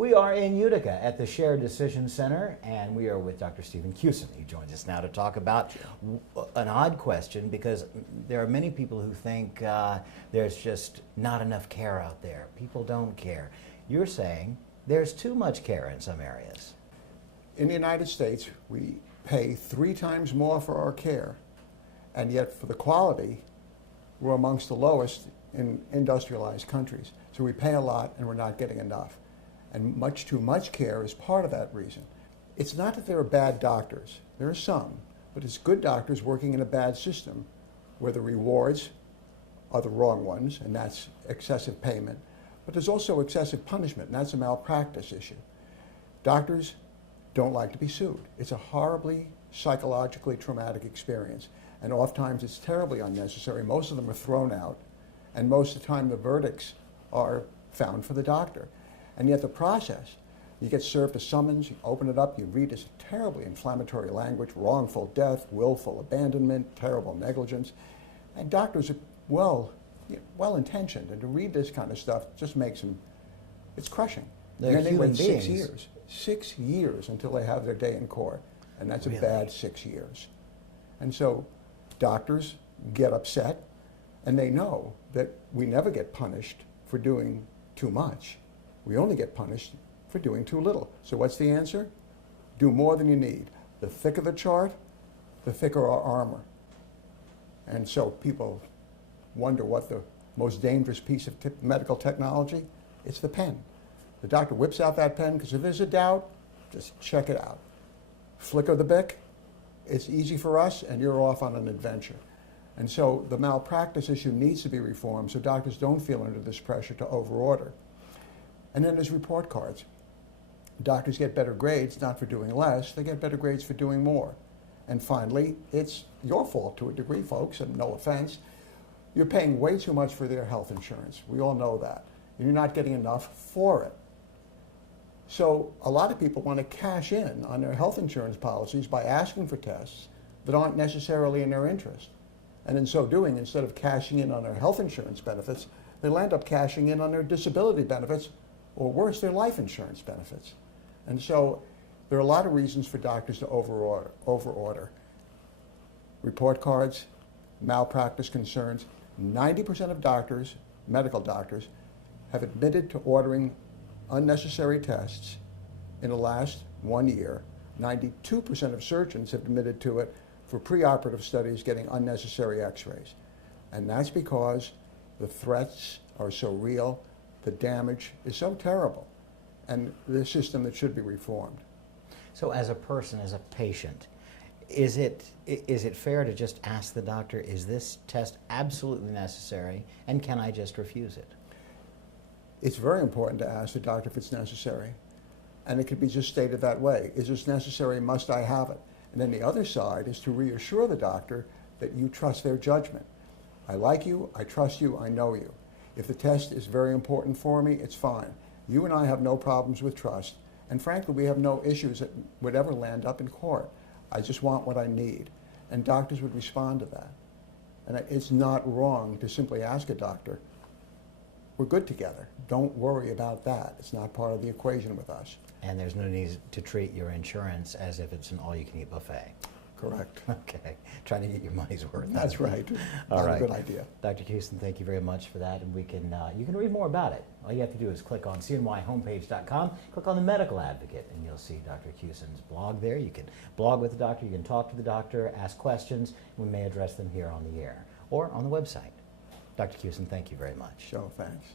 We are in Utica at the Shared Decision Center, and we are with Dr. Stephen Cusin. He joins us now to talk about an odd question, because there are many people who think there's just not enough care out there. People don't care. You're saying there's too much care in some areas. In the United States, we pay 3 times more for our care, and yet for the quality, we're amongst the lowest in industrialized countries. So we pay a lot and we're not getting enough. And much too much care is part of that reason. It's not that there are bad doctors. There are some, but it's good doctors working in a bad system where the rewards are the wrong ones, and that's excessive payment. But there's also excessive punishment, and that's a malpractice issue. Doctors don't like to be sued. It's a horribly psychologically traumatic experience, and oftentimes it's terribly unnecessary. Most of them are thrown out, and most of the time the verdicts are found for the doctor. And yet the process, you get served a summons, you open it up, you read this terribly inflammatory language, wrongful death, willful abandonment, terrible negligence, and doctors are well-intentioned, and to read this kind of stuff just makes them, it's crushing. They're and then they wait human 6 years. 6 years until they have their day in court, and that's Really? a bad 6 years. And so doctors get upset, and they know that we never get punished for doing too much. We only get punished for doing too little. So what's the answer? Do more than you need. The thicker the chart, the thicker our armor. And so people wonder what the most dangerous piece of medical technology, it's the pen. The doctor whips out that pen because if there's a doubt, just check it out. Flicker the bic, it's easy for us, and you're off on an adventure. And so the malpractice issue needs to be reformed so doctors don't feel under this pressure to overorder. And then there's report cards. Doctors get better grades not for doing less, they get better grades for doing more. And finally, it's your fault to a degree, folks, and no offense. You're paying way too much for their health insurance. We all know that. And you're not getting enough for it. So a lot of people want to cash in on their health insurance policies by asking for tests that aren't necessarily in their interest. And in so doing, instead of cashing in on their health insurance benefits, they'll end up cashing in on their disability benefits, or worse, their life insurance benefits. And so there are a lot of reasons for doctors to overorder. Report cards, malpractice concerns. 90% of doctors, medical doctors, have admitted to ordering unnecessary tests in the last 1 year. 92% of surgeons have admitted to it for preoperative studies getting unnecessary x-rays. And that's because the threats are so real, the damage is so terrible, and the system that should be reformed. So as a person, as a patient, is it fair to just ask the doctor, is this test absolutely necessary, and can I just refuse it? It's very important to ask the doctor if it's necessary. And it could be just stated that way. Is this necessary? Must I have it? And then the other side is to reassure the doctor that you trust their judgment. I like you, I trust you, I know you. If the test is very important for me, it's fine. You and I have no problems with trust. And frankly, we have no issues that would ever land up in court. I just want what I need. And doctors would respond to that. And it's not wrong to simply ask a doctor, we're good together. Don't worry about that. It's not part of the equation with us. And there's no need to treat your insurance as if it's an all-you-can-eat buffet. Correct. Okay. Trying to get your money's worth. That's right. All right. A good idea. Dr. Cusin, thank you very much for that. And we can, you can read more about it. All you have to do is click on cnyhomepage.com, click on the Medical Advocate, and you'll see Dr. Cusin's blog there. You can blog with the doctor, you can talk to the doctor, ask questions. We may address them here on the air or on the website. Dr. Cusin, thank you very much. Sure, thanks.